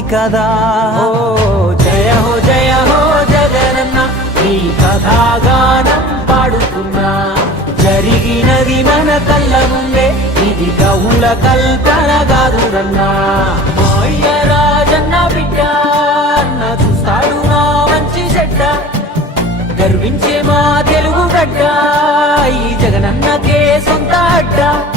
కదా. ఓ జయ హో జయ హో జగనన్న నీ కథాగానం పాడుతున్నా. జరిగినది మన కళ్ళ ముందే ఇది కవుల కల్పన కాదురన్నా. మాయ రాజన్న బిడ్డ అన్న చూస్తాడు నా మంచి చెడ్డ. గర్వించే మా తెలుగు గడ్డ ఈ జగనన్నకే సొంత అడ్డ.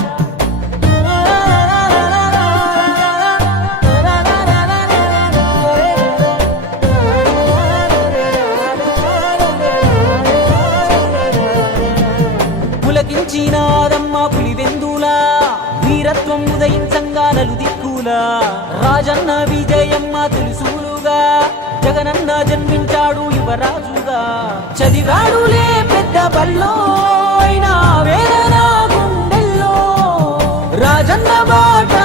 పులకించినాదమ్మ పులివెందులా? వీరత్వం ఉదయించంగా నలుదిక్కులా రాజన్న విజయమ్మ తెలుసులుగా జగనన్న జన్మించాడు యువరాజుగా? చదివాడులే పెద్ద బల్లో అయినా వేదన గుండెల్లో. రాజన్న బాటన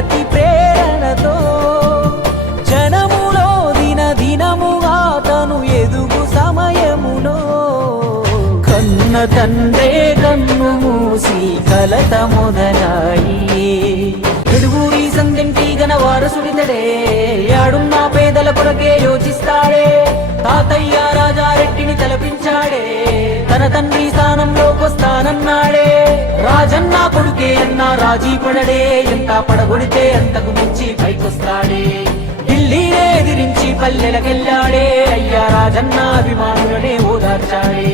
ప్రగతి ప్రేరణతో జనములో దిన దినముగా తను ఎదుగు సమయములో. కన్న తండ్రే కన్ను మూసి కలత మొదలాయి ఎడుగురి సందింటి గన వారసుడితడే యాడున్న పేదల కొరకే యోచిస్తాడే. తాతయ్య రాజారెడ్డిని తలపించాడే తన తండ్రి అన్న పడడే ఎంత పడగొడితే అంతకు మించి పైకొస్తాడే. ఢిల్లీనే ఎదిరించి పల్లెలకెళ్ళాడే అయ్యా రాజన్న అభిమానులనే ఓదార్చాడే.